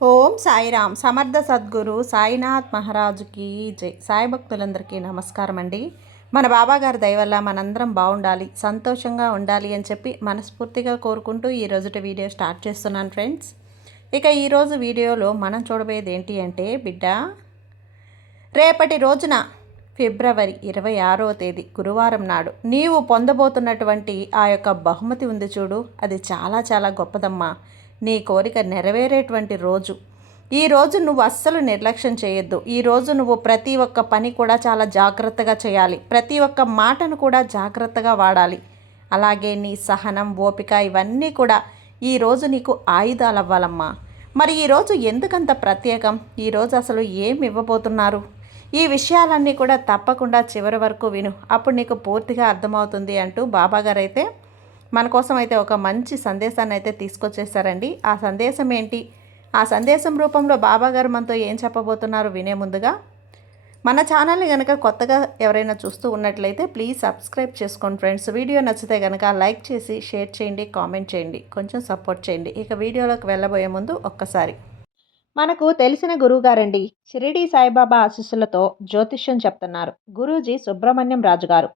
ఓం సాయిరామ్. సమర్థ సద్గురు సాయినాథ్ మహారాజుకి జై. సాయి భక్తులందరికీ నమస్కారం అండి. మన బాబాగారి దయ వల్ల మనందరం బాగుండాలి, సంతోషంగా ఉండాలి అని చెప్పి మనస్ఫూర్తిగా కోరుకుంటూ ఈరోజుటి వీడియో స్టార్ట్ చేస్తున్నాను ఫ్రెండ్స్. ఇక ఈరోజు వీడియోలో మనం చూడబోయేది ఏంటి అంటే, బిడ్డ, రేపటి రోజున ఫిబ్రవరి 26వ తేదీ గురువారం నాడు నీవు పొందబోతున్నటువంటి ఆ యొక్క బహుమతి ఉంది చూడు, అది చాలా చాలా గొప్పదమ్మా. నీ కోరిక నెరవేరేటువంటి రోజు. ఈరోజు నువ్వు అస్సలు నిర్లక్ష్యం చేయొద్దు. ఈరోజు నువ్వు ప్రతి ఒక్క పని కూడా చాలా జాగ్రత్తగా చేయాలి. ప్రతి ఒక్క మాటను కూడా జాగ్రత్తగా వాడాలి. అలాగే నీ సహనం, ఓపిక ఇవన్నీ కూడా ఈరోజు నీకు ఆయుధాలు అవ్వాలమ్మా. మరి ఈరోజు ఎందుకంత ప్రత్యేకం? ఈరోజు అసలు ఏమి ఇవ్వబోతున్నారు? ఈ విషయాలన్నీ కూడా తప్పకుండా చివరి వరకు విను, అప్పుడు నీకు పూర్తిగా అర్థమవుతుంది అంటూ బాబాగారు అయితే మన కోసం అయితే ఒక మంచి సందేశాన్ని అయితే తీసుకొచ్చేసారండి. ఆ సందేశం ఏంటి, ఆ సందేశం రూపంలో బాబాగారు మనతో ఏం చెప్పబోతున్నారు వినే ముందుగా మన ఛానల్ని కనుక కొత్తగా ఎవరైనా చూస్తూ ఉన్నట్లయితే ప్లీజ్ సబ్స్క్రైబ్ చేసుకోండి ఫ్రెండ్స్. వీడియో నచ్చితే కనుక లైక్ చేసి షేర్ చేయండి, కామెంట్ చేయండి, కొంచెం సపోర్ట్ చేయండి. ఇక వీడియోలోకి వెళ్ళబోయే ముందు ఒక్కసారి మనకు తెలిసిన గురువుగారండి, షిరిడి సాయిబాబా ఆశీస్సులతో జ్యోతిష్యం చెప్తున్నారు గురూజీ సుబ్రహ్మణ్యం రాజు గారు,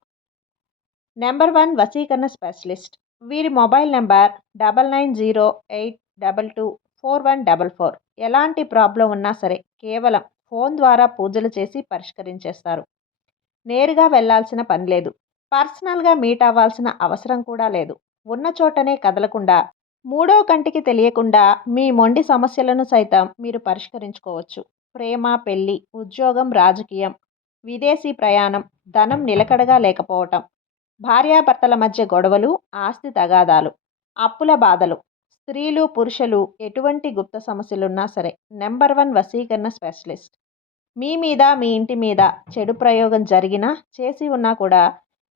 నెంబర్ 1 వశీకరణ స్పెషలిస్ట్. వీరి మొబైల్ నెంబర్ 9908224144. ఎలాంటి ప్రాబ్లం ఉన్నా సరే కేవలం ఫోన్ ద్వారా పూజలు చేసి పరిష్కరించేస్తారు. నేరుగా వెళ్లాల్సిన పని లేదు. పర్సనల్గా మీట్ అవ్వాల్సిన అవసరం కూడా లేదు. ఉన్న చోటనే కదలకుండా, మూడో కంటికి తెలియకుండా మీ మొండి సమస్యలను సైతం మీరు పరిష్కరించుకోవచ్చు. ప్రేమ, పెళ్లి, ఉద్యోగం, రాజకీయం, విదేశీ ప్రయాణం, ధనం నిలకడగా లేకపోవటం, భార్యాభర్తల మధ్య గొడవలు, ఆస్తి తగాదాలు, అప్పుల బాధలు, స్త్రీలు పురుషులు ఎటువంటి గుప్త సమస్యలున్నా సరే నెంబర్ 1 వశీకరణ స్పెషలిస్ట్. మీ మీద, మీ ఇంటి మీద చెడు ప్రయోగం జరిగినా, చేసి ఉన్నా కూడా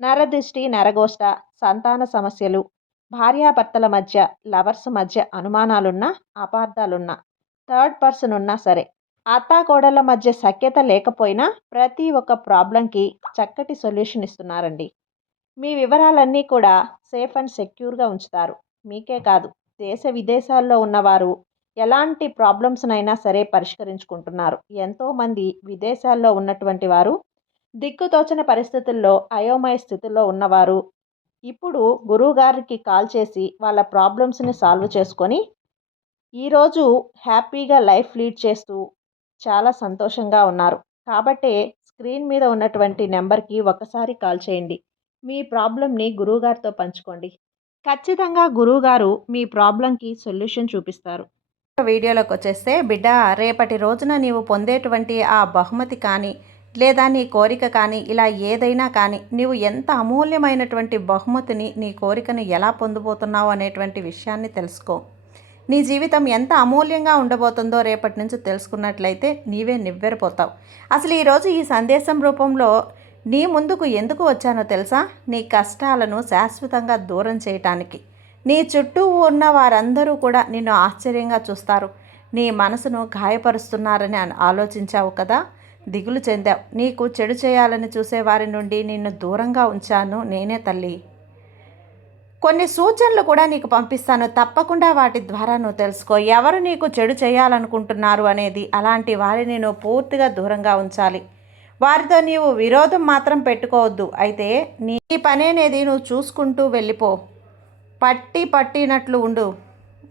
నరదృష్టి, నరగోష్ట, సంతాన సమస్యలు, భార్యాభర్తల మధ్య, లవర్స్ మధ్య అనుమానాలున్నా, అపార్థాలున్నా, థర్డ్ పర్సన్ ఉన్నా సరే, అత్తాకోడళ్ళ మధ్య సఖ్యత లేకపోయినా ప్రతి ఒక్క ప్రాబ్లంకి చక్కటి సొల్యూషన్ ఇస్తున్నారండి. మీ వివరాలన్నీ కూడా సేఫ్ అండ్ సెక్యూర్గా ఉంచుతారు. మీకే కాదు, దేశ విదేశాల్లో ఉన్నవారు ఎలాంటి ప్రాబ్లమ్స్నైనా సరే పరిష్కరించుకుంటున్నారు. ఎంతోమంది విదేశాల్లో ఉన్నటువంటి వారు, దిక్కుతోచని పరిస్థితుల్లో, అయోమయ స్థితిలో ఉన్నవారు ఇప్పుడు గురువుగారికి కాల్ చేసి వాళ్ళ ప్రాబ్లమ్స్ని సాల్వ్ చేసుకొని ఈరోజు హ్యాపీగా లైఫ్ లీడ్ చేస్తూ చాలా సంతోషంగా ఉన్నారు. కాబట్టే స్క్రీన్ మీద ఉన్నటువంటి నెంబర్కి ఒకసారి కాల్ చేయండి. మీ ప్రాబ్లంని గురువుగారితో పంచుకోండి. ఖచ్చితంగా గురువుగారు మీ ప్రాబ్లంకి సొల్యూషన్ చూపిస్తారు. వీడియోలోకి వచ్చేస్తే, బిడ్డ, రేపటి రోజున నీవు పొందేటువంటి ఆ బహుమతి కానీ, లేదా నీ కోరిక కానీ, ఇలా ఏదైనా కానీ, నీవు ఎంత అమూల్యమైనటువంటి బహుమతిని, నీ కోరికను ఎలా పొందబోతున్నావు అనేటువంటి విషయాన్ని తెలుసుకో. నీ జీవితం ఎంత అమూల్యంగా ఉండబోతుందో రేపటి నుంచి తెలుసుకున్నట్లయితే నీవే నివ్వెరపోతావు. అసలు ఈరోజు ఈ సందేశం రూపంలో నీ ముందుకు ఎందుకు వచ్చానో తెలుసా? నీ కష్టాలను శాశ్వతంగా దూరం చేయటానికి. నీ చుట్టూ ఉన్న వారందరూ కూడా నిన్ను ఆశ్చర్యంగా చూస్తారు. నీ మనసును గాయపరుస్తున్నారని ఆలోచించావు కదా, దిగులు చెందావు. నీకు చెడు చేయాలని చూసేవారి నుండి నిన్ను దూరంగా ఉంచాను నేనే తల్లి. కొన్ని సూచనలు కూడా నీకు పంపిస్తాను, తప్పకుండా వాటి ద్వారా నువ్వు తెలుసుకో. ఎవరు నీకు చెడు చేయాలనుకుంటున్నారు అనేది, అలాంటి వారిని నువ్వు పూర్తిగా దూరంగా ఉంచాలి. వారితో నీవు విరోధం మాత్రం పెట్టుకోవద్దు. అయితే నీ పని అనేది నువ్వు చూసుకుంటూ వెళ్ళిపో. పట్టినట్లు ఉండు.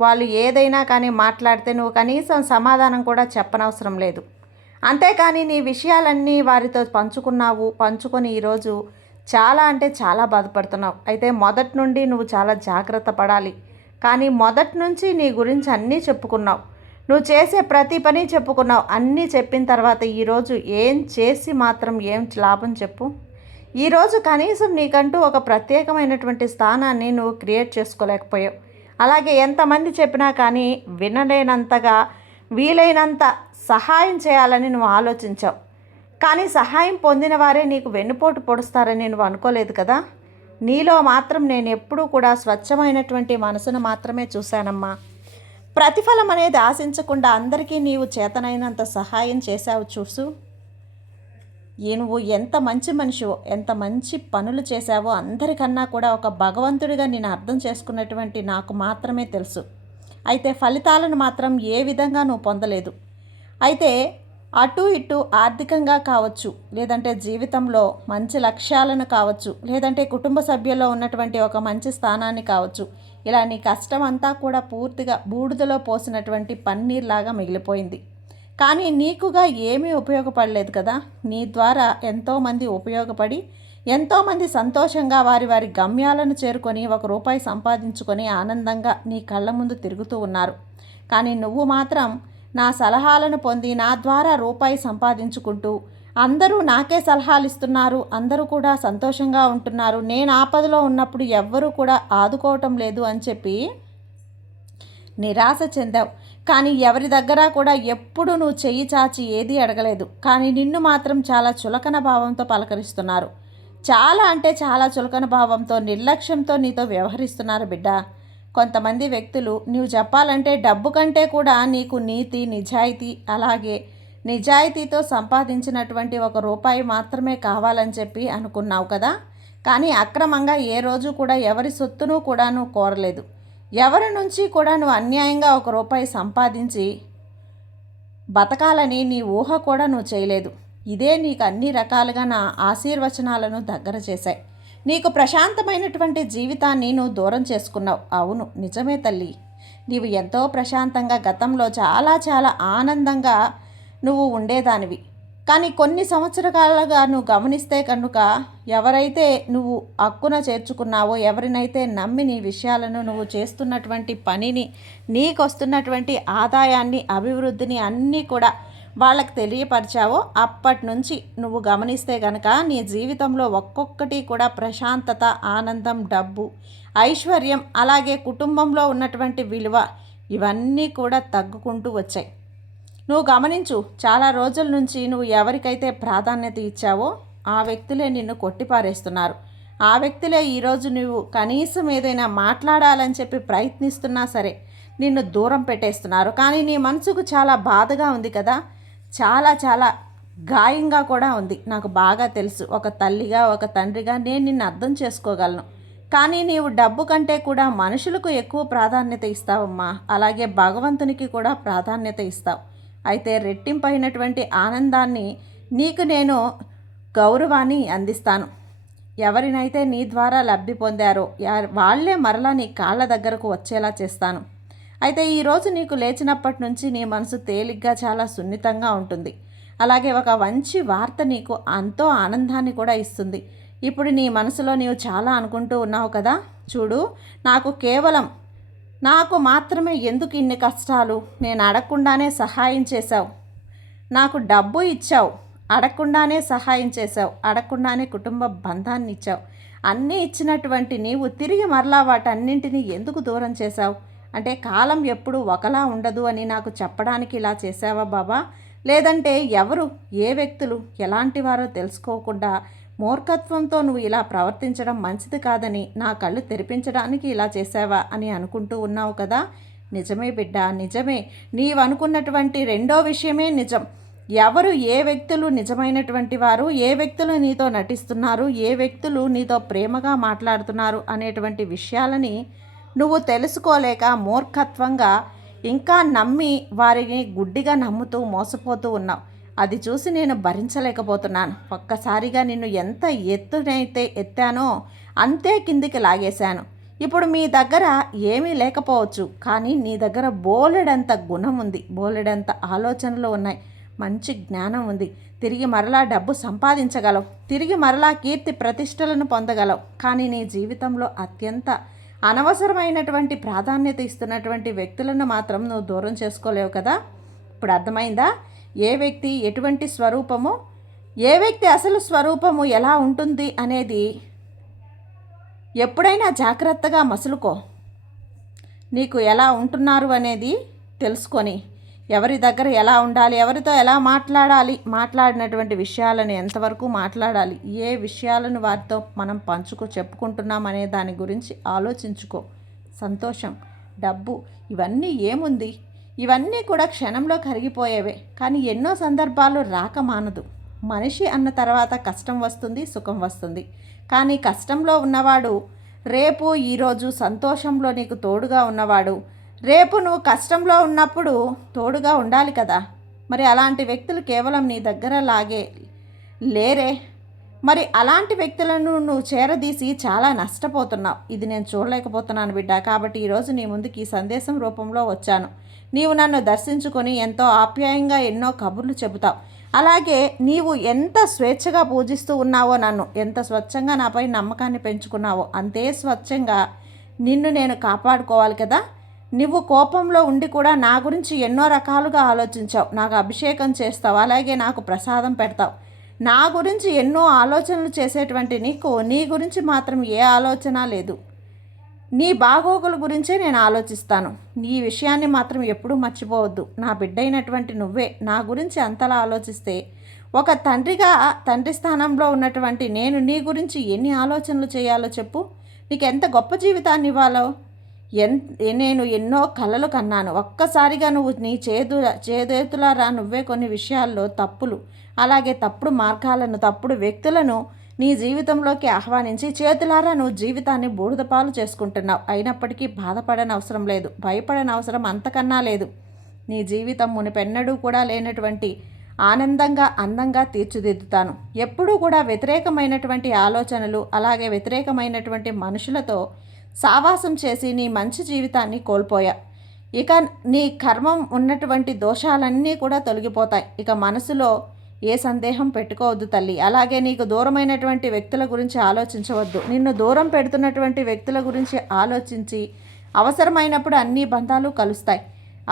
వాళ్ళు ఏదైనా కానీ మాట్లాడితే నువ్వు కనీసం సమాధానం కూడా చెప్పనవసరం లేదు. అంతేకాని నీ విషయాలన్నీ వారితో పంచుకొని ఈరోజు చాలా అంటే చాలా బాధపడుతున్నావు. అయితే మొదటి నుండి నువ్వు చాలా జాగ్రత్త పడాలి. కానీ మొదటి నుంచి నీ గురించి అన్నీ చెప్పుకున్నావు. నువ్వు చేసే ప్రతి పని చెప్పుకున్నావు. అన్నీ చెప్పిన తర్వాత ఈరోజు ఏం చేసి మాత్రం ఏం లాభం చెప్పు? ఈరోజు కనీసం నీకంటూ ఒక ప్రత్యేకమైనటువంటి స్థానాన్ని నువ్వు క్రియేట్ చేసుకోలేకపోయావు. అలాగే ఎంతమంది చెప్పినా కానీ వినలేనంతగా వీలైనంత సహాయం చేయాలని నువ్వు ఆలోచించావు. కానీ సహాయం పొందిన వారే నీకు వెన్నుపోటు పొడుస్తారని నువ్వు అనుకోలేదు కదా. నీలో మాత్రం నేను ఎప్పుడూ కూడా స్వచ్ఛమైనటువంటి మనసును మాత్రమే చూశానమ్మా. ప్రతిఫలం అనేది ఆశించకుండా అందరికీ నీవు చేతనైనంత సహాయం చేశావు. చూసు, నువ్వు ఎంత మంచి మనిషివో, ఎంత మంచి పనులు చేశావో అందరికన్నా కూడా ఒక భగవంతుడిగా నేను అర్థం చేసుకున్నటువంటి నాకు మాత్రమే తెలుసు. అయితే ఫలితాలను మాత్రం ఏ విధంగా నువ్వు పొందలేదు. అయితే అటు ఇటు ఆర్థికంగా కావచ్చు, లేదంటే జీవితంలో మంచి లక్ష్యాలను కావచ్చు, లేదంటే కుటుంబ సభ్యుల్లో ఉన్నటువంటి ఒక మంచి స్థానాన్ని కావచ్చు, ఇలా నీ కష్టం అంతా కూడా పూర్తిగా బూడిదలో పోసినటువంటి పన్నీర్లాగా మిగిలిపోయింది. కానీ నీకుగా ఏమీ ఉపయోగపడలేదు కదా. నీ ద్వారా ఎంతోమంది ఉపయోగపడి ఎంతోమంది సంతోషంగా వారి వారి గమ్యాలను చేరుకొని ₹1 సంపాదించుకొని ఆనందంగా నీ కళ్ళ ముందు తిరుగుతూ ఉన్నారు. కానీ నువ్వు మాత్రం నా సలహాలను పొంది నా ద్వారా రూపాయి సంపాదించుకుంటూ అందరూ నాకే సలహాలు ఇస్తున్నారు, అందరూ కూడా సంతోషంగా ఉంటున్నారు, నేను ఆపదలో ఉన్నప్పుడు ఎవ్వరూ కూడా ఆదుకోవటం లేదు అని చెప్పి నిరాశ చెందావు. కానీ ఎవరి దగ్గర కూడా ఎప్పుడు నువ్వు చెయ్యి చాచి ఏదీ అడగలేదు. కానీ నిన్ను మాత్రం చాలా చులకన భావంతో పలకరిస్తున్నారు. చాలా అంటే చాలా చులకన భావంతో, నిర్లక్ష్యంతో నీతో వ్యవహరిస్తున్నారు బిడ్డ. కొంతమంది వ్యక్తులు నువ్వు చెప్పాలంటే డబ్బు కంటే కూడా నీకు నీతి, నిజాయితీ, అలాగే నిజాయితీతో సంపాదించినటువంటి ₹1 మాత్రమే కావాలని చెప్పి అనుకున్నావు కదా. కానీ అక్రమంగా ఏ రోజు కూడా ఎవరి సొత్తును కూడా నువ్వు కోరలేదు. ఎవరి నుంచి కూడా నువ్వు అన్యాయంగా ₹1 సంపాదించి బతకాలని నీ ఊహ కూడా నువ్వు చేయలేదు. ఇదే నీకు అన్ని రకాలుగా నా ఆశీర్వచనాలను దగ్గర చేశాయి. నీకు ప్రశాంతమైనటువంటి జీవితాన్ని నువ్వు దూరం చేసుకున్నావు. అవును, నిజమే తల్లి. నీవు ఎంతో ప్రశాంతంగా గతంలో చాలా చాలా ఆనందంగా నువ్వు ఉండేదానివి. కానీ కొన్ని సంవత్సరాలుగా నువ్వు గమనిస్తే కనుక ఎవరైతే నువ్వు హక్కున చేర్చుకున్నావో, ఎవరినైతే నమ్మి నీ విషయాలను, నువ్వు చేస్తున్నటువంటి పనిని, నీకు వస్తున్నటువంటి ఆదాయాన్ని, అభివృద్ధిని అన్నీ కూడా వాళ్ళకి తెలియపరిచావో అప్పటి నుంచి నువ్వు గమనిస్తే కనుక నీ జీవితంలో ఒక్కొక్కటి కూడా ప్రశాంతత, ఆనందం, డబ్బు, ఐశ్వర్యం, అలాగే కుటుంబంలో ఉన్నటువంటి విలువ ఇవన్నీ కూడా తగ్గుకుంటూ వచ్చాయి. నువ్వు గమనించు, చాలా రోజుల నుంచి నువ్వు ఎవరికైతే ప్రాధాన్యత ఇచ్చావో ఆ వ్యక్తులే నిన్ను కొట్టిపారేస్తున్నారు. ఆ వ్యక్తులే ఈరోజు నువ్వు కనీసం ఏదైనా మాట్లాడాలని చెప్పి ప్రయత్నిస్తున్నా సరే నిన్ను దూరం పెట్టేస్తున్నారు. కానీ నీ మనసుకు చాలా బాధగా ఉంది కదా, చాలా చాలా గాయంగా కూడా ఉంది. నాకు బాగా తెలుసు. ఒక తల్లిగా, ఒక తండ్రిగా నేను నిన్ను అర్థం చేసుకోగలను. కానీ నీవు డబ్బు కంటే కూడా మనుషులకు ఎక్కువ ప్రాధాన్యత ఇస్తావమ్మా. అలాగే భగవంతునికి కూడా ప్రాధాన్యత ఇస్తావు. అయితే రెట్టింపైనటువంటి ఆనందాన్ని, నీకు నేను గౌరవాన్ని అందిస్తాను. ఎవరినైతే నీ ద్వారా లబ్ధి పొందారో వాళ్ళే మరలా నీ కాళ్ళ దగ్గరకు వచ్చేలా చేస్తాను. అయితే ఈరోజు నీకు లేచినప్పటి నుంచి నీ మనసు తేలిగ్గా, చాలా సున్నితంగా ఉంటుంది. అలాగే ఒక మంచి వార్త నీకు ఎంతో ఆనందాన్ని కూడా ఇస్తుంది. ఇప్పుడు నీ మనసులో నీవు చాలా అనుకుంటూ ఉన్నావు కదా. చూడు, నాకు మాత్రమే ఎందుకు ఇన్ని కష్టాలు, నేను అడగకుండానే సహాయం చేశావు, నాకు డబ్బు ఇచ్చావు, అడగకుండానే సహాయం చేశావు, అడగకుండానే కుటుంబ బంధాన్ని ఇచ్చావు, అన్నీ ఇచ్చినటువంటి నీవు తిరిగి మరలా వాటన్నింటినీ ఎందుకు దూరం చేశావు? అంటే కాలం ఎప్పుడు ఒకలా ఉండదు అని నాకు చెప్పడానికి ఇలా చేశావా బాబా? లేదంటే ఎవరు, ఏ వ్యక్తులు ఎలాంటి వారో తెలుసుకోకుండా మూర్ఖత్వంతో నువ్వు ఇలా ప్రవర్తించడం మంచిది కాదని నా కళ్ళు తెరిపించడానికి ఇలా చేశావా అని అనుకుంటూ ఉన్నావు కదా. నిజమే బిడ్డ, నిజమే. నీవనుకున్నటువంటి రెండో విషయమే నిజం. ఎవరు, ఏ వ్యక్తులు నిజమైనటువంటి వారు, ఏ వ్యక్తులు నీతో నటిస్తున్నారు, ఏ వ్యక్తులు నీతో ప్రేమగా మాట్లాడుతున్నారు అనేటువంటి విషయాలని నువ్వు తెలుసుకోలేక మూర్ఖత్వంగా ఇంకా నమ్మి వారిని గుడ్డిగా నమ్ముతూ మోసపోతూ ఉన్నావు. అది చూసి నేను భరించలేకపోతున్నాను. ఒక్కసారిగా నిన్ను ఎంత ఎత్తునైతే ఎత్తానో అంతే కిందికి లాగేశాను. ఇప్పుడు మీ దగ్గర ఏమీ లేకపోవచ్చు, కానీ నీ దగ్గర బోలెడంత గుణం ఉంది, బోలెడంత ఆలోచనలు ఉన్నాయి, మంచి జ్ఞానం ఉంది. తిరిగి మరలా డబ్బు సంపాదించగలవు, తిరిగి మరలా కీర్తి ప్రతిష్టలను పొందగలవు. కానీ నీ జీవితంలో అత్యంత అనవసరమైనటువంటి ప్రాధాన్యత ఇస్తున్నటువంటి వ్యక్తులను మాత్రం నువ్వు దూరం చేసుకోలేవు కదా. ఇప్పుడు అర్థమైందా? ఏ వ్యక్తి ఎటువంటి స్వరూపము, ఏ వ్యక్తి అసలు స్వరూపము ఎలా ఉంటుంది అనేది ఎప్పుడైనా జాగ్రత్తగా మసులుకో. నీకు ఎలా ఉంటున్నారు అనేది తెలుసుకొని ఎవరి దగ్గర ఎలా ఉండాలి, ఎవరితో ఎలా మాట్లాడాలి, మాట్లాడినటువంటి విషయాలను ఎంతవరకు మాట్లాడాలి, ఏ విషయాలను వారితో మనం చెప్పుకుంటున్నాం అనే దాని గురించి ఆలోచించుకో. సంతోషం, డబ్బు ఇవన్నీ ఏముంది, ఇవన్నీ కూడా క్షణంలో కరిగిపోయేవే. కానీ ఎన్నో సందర్భాలు రాక మానదు. మనిషి అన్న తర్వాత కష్టం వస్తుంది, సుఖం వస్తుంది. కానీ కష్టంలో ఉన్నవాడు రేపు, ఈరోజు సంతోషంలో నీకు తోడుగా ఉన్నవాడు రేపు నువ్వు కష్టంలో ఉన్నప్పుడు తోడుగా ఉండాలి కదా. మరి అలాంటి వ్యక్తులు కేవలం నీ దగ్గర లేరే. మరి అలాంటి వ్యక్తులను నువ్వు చేరదీసి చాలా నష్టపోతున్నావు. ఇది నేను చూడలేకపోతున్నాను బిడ్డ. కాబట్టి ఈరోజు నీ ముందుకి ఈ సందేశం రూపంలో వచ్చాను. నీవు నన్ను దర్శించుకొని ఎంతో ఆప్యాయంగా ఎన్నో కబుర్లు చెబుతావు. అలాగే నీవు ఎంత స్వేచ్ఛగా పూజిస్తూ ఉన్నావో, నన్ను ఎంత స్వచ్ఛంగా నాపై నమ్మకాన్ని పెంచుకున్నావో, అంతే స్వచ్ఛంగా నిన్ను నేను కాపాడుకోవాలి కదా. నువ్వు కోపంలో ఉండి కూడా నా గురించి ఎన్నో రకాలుగా ఆలోచించావు. నాకు అభిషేకం చేస్తావు, అలాగే నాకు ప్రసాదం పెడతావు. నా గురించి ఎన్నో ఆలోచనలు చేసేటువంటి నీకు నీ గురించి మాత్రం ఏ ఆలోచన లేదు. నీ బాగోగుల గురించే నేను ఆలోచిస్తాను. నీ విషయాన్ని మాత్రం ఎప్పుడూ మర్చిపోవద్దు. నా బిడ్డైనటువంటి నువ్వే నా గురించి అంతలా ఆలోచిస్తే, ఒక తండ్రి స్థానంలో ఉన్నటువంటి నేను నీ గురించి ఎన్ని ఆలోచనలు చేయాలో చెప్పు. నీకు ఎంత గొప్ప జీవితాన్ని ఇవ్వాలో. నేను ఎన్నో కలలు కన్నాను. ఒక్కసారిగా నువ్వు నీ చేతులారా నువ్వే కొన్ని విషయాల్లో తప్పులు, అలాగే తప్పుడు మార్గాలను, తప్పుడు వ్యక్తులను నీ జీవితంలోకి ఆహ్వానించి చేతులారా నువ్వు జీవితాన్ని బూడిదపాలు చేసుకుంటున్నావు. అయినప్పటికీ బాధపడని అవసరం లేదు, భయపడని అవసరం అంతకన్నా లేదు. నీ జీవితం మునిపెన్నడూ కూడా లేనటువంటి ఆనందంగా, అందంగా తీర్చిదిద్దుతాను. ఎప్పుడూ కూడా వ్యతిరేకమైనటువంటి ఆలోచనలు, అలాగే వ్యతిరేకమైనటువంటి మనుషులతో సావాసం చేసి నీ మంచి జీవితాన్ని కోల్పోయా. ఇక నీ కర్మం ఉన్నటువంటి దోషాలన్నీ కూడా తొలగిపోతాయి. ఇక మనసులో ఏ సందేహం పెట్టుకోవద్దు తల్లి. అలాగే నీకు దూరమైనటువంటి వ్యక్తుల గురించి ఆలోచించవద్దు. నిన్ను దూరం పెడుతున్నటువంటి వ్యక్తుల గురించి ఆలోచించి, అవసరమైనప్పుడు అన్ని బంధాలు కలుస్తాయి.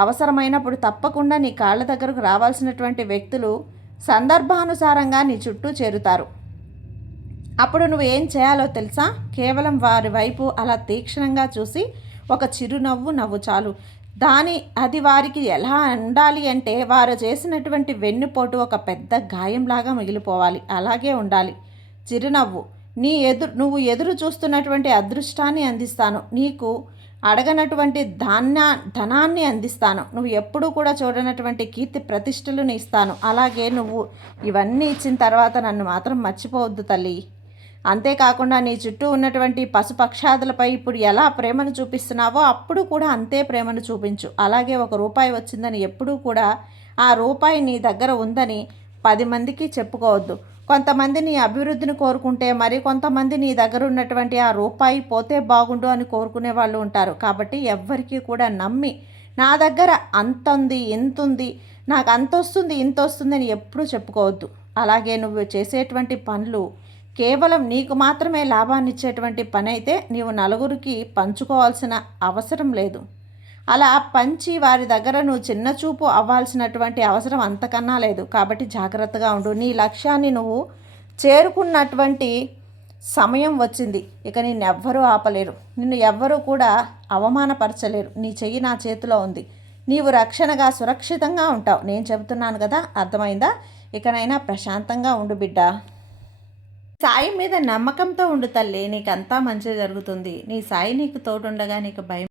అవసరమైనప్పుడు తప్పకుండా నీ కాళ్ళ దగ్గరకు రావాల్సినటువంటి వ్యక్తులు సందర్భానుసారంగా నీ చుట్టూ చేరుతారు. అప్పుడు నువ్వు ఏం చేయాలో తెలుసా? కేవలం వారి వైపు అలా తీక్షణంగా చూసి ఒక చిరునవ్వు నవ్వు చాలు. అది వారికి ఎలా ఉండాలి అంటే, వారు చేసినటువంటి వెన్నుపోటు ఒక పెద్ద గాయంలాగా మిగిలిపోవాలి. అలాగే ఉండాలి చిరునవ్వు. నువ్వు ఎదురు చూస్తున్నటువంటి అదృష్టాన్ని అందిస్తాను. నీకు అడగనటువంటి ధనాన్ని అందిస్తాను. నువ్వు ఎప్పుడూ కూడా చూడనటువంటి కీర్తి ప్రతిష్టలను ఇస్తాను. అలాగే నువ్వు ఇవన్నీ ఇచ్చిన తర్వాత నన్ను మాత్రం మర్చిపోవద్దు తల్లి. అంతేకాకుండా నీ చుట్టూ ఉన్నటువంటి పశుపక్షాదులపై ఇప్పుడు ఎలా ప్రేమను చూపిస్తున్నావో అప్పుడు కూడా అంతే ప్రేమను చూపించు. అలాగే ₹1 వచ్చిందని ఎప్పుడూ కూడా ఆ రూపాయి నీ దగ్గర ఉందని 10 మందికి చెప్పుకోవద్దు. కొంతమంది నీ అభివృద్ధిని కోరుకుంటే, మరి కొంతమంది నీ దగ్గర ఉన్నటువంటి ఆ రూపాయి పోతే బాగుండు అని కోరుకునే వాళ్ళు ఉంటారు. కాబట్టి ఎవ్వరికీ కూడా నమ్మి నా దగ్గర అంతుంది, ఇంతుంది, నాకు అంతొస్తుంది, ఇంతొస్తుంది అని ఎప్పుడూ చెప్పుకోవద్దు. అలాగే నువ్వు చేసేటువంటి పనులు కేవలం నీకు మాత్రమే లాభాన్ని ఇచ్చేటువంటి పని అయితే నీవు నలుగురికి పంచుకోవాల్సిన అవసరం లేదు. అలా పంచి వారి దగ్గర నువ్వు చిన్న చూపు అవ్వాల్సినటువంటి అవసరం అంతకన్నా లేదు. కాబట్టి జాగ్రత్తగా ఉండు. నీ లక్ష్యాన్ని నువ్వు చేరుకున్నటువంటి సమయం వచ్చింది. ఇక నిన్ను ఎవ్వరూ ఆపలేరు, నిన్ను ఎవ్వరూ కూడా అవమానపరచలేరు. నీ చెయ్యి నా చేతిలో ఉంది. నీవు రక్షణగా, సురక్షితంగా ఉంటావు. నేను చెబుతున్నాను కదా, అర్థమైందా? ఇకనైనా ప్రశాంతంగా ఉండు బిడ్డ. సాయి మీద నమ్మకంతో ఉండు తల్లి. నీకంతా మంచి జరుగుతుంది. నీ సాయి నీకు తోడుండగా నీకు భయం